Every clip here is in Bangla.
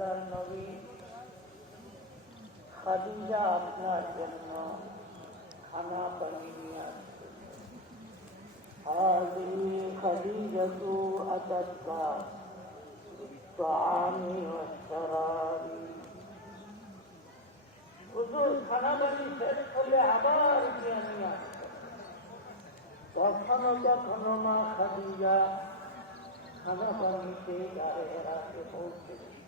আল্লাহর নবী খাদিজা আপনার জন্য খানা পানি নিয়ে আসছেন আর খাদিজা তো আচারটা আমি হুজুর খানা বাড়ি শেষ করলে আবার জ্ঞানী আসতেন কখনো কখনো মা খাদিজা খানা বাড়িতে গায়ে রাতে পৌঁছেছে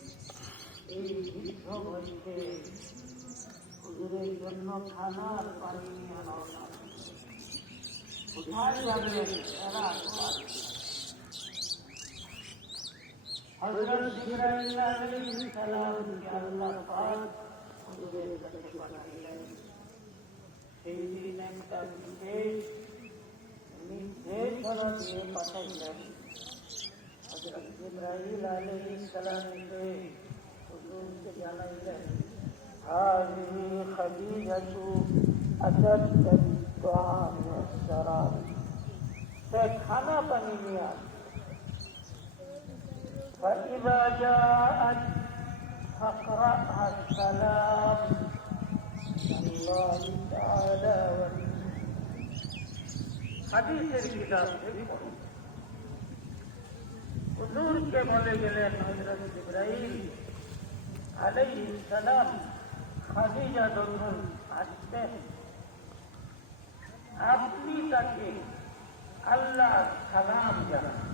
বয়সে হুজুরের জন্য খানার পানি রওনা কোথায় যাবেন এরা হযরত জিবরাইল আলাইহিস সালামকে আল্লাহ পাক হুজুরের কাছে পাঠালেন সেই দিন একটা বিশেষ নির্দেশনা দিয়ে পাঠাইলেন হযরত জিবরাইল আলাইহিস সালামকে هذه خديجة أتت بالطعام والشراب فكان بنيا فإذا جاءت فاقرأها السلام من الله تعالى হাদিসের কিতাব হুজুরকে বলে গেলেন হজরত ইব্রাহিম আলাইহিস সালাম খাদিজা যখন আসতেন। আপনি তাকে আল্লাহ সালাম জানান।